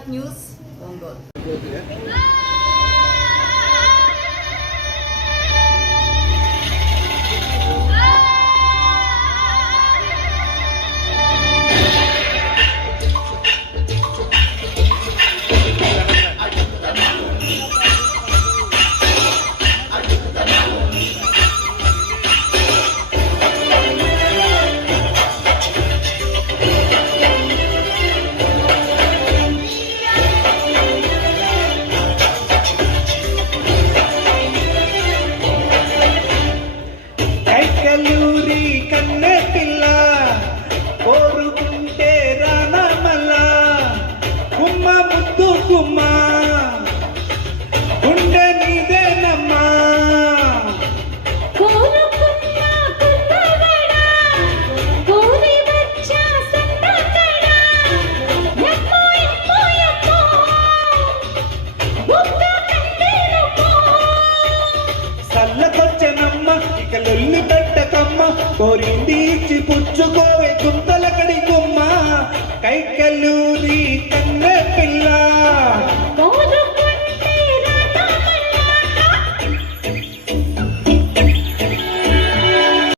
Bharat news Ongole. Kalluri కన్నె పిల్ల కోరుకుంటే రానమల్ల కుమ్మ ముద్దు కుమ్మ గుండె నీదేనమ్మా సల్లకొచ్చనమ్మ ఇక లొల్లి పెట్టకమ్మ కోరింది ఇచ్చి పుచ్చుకో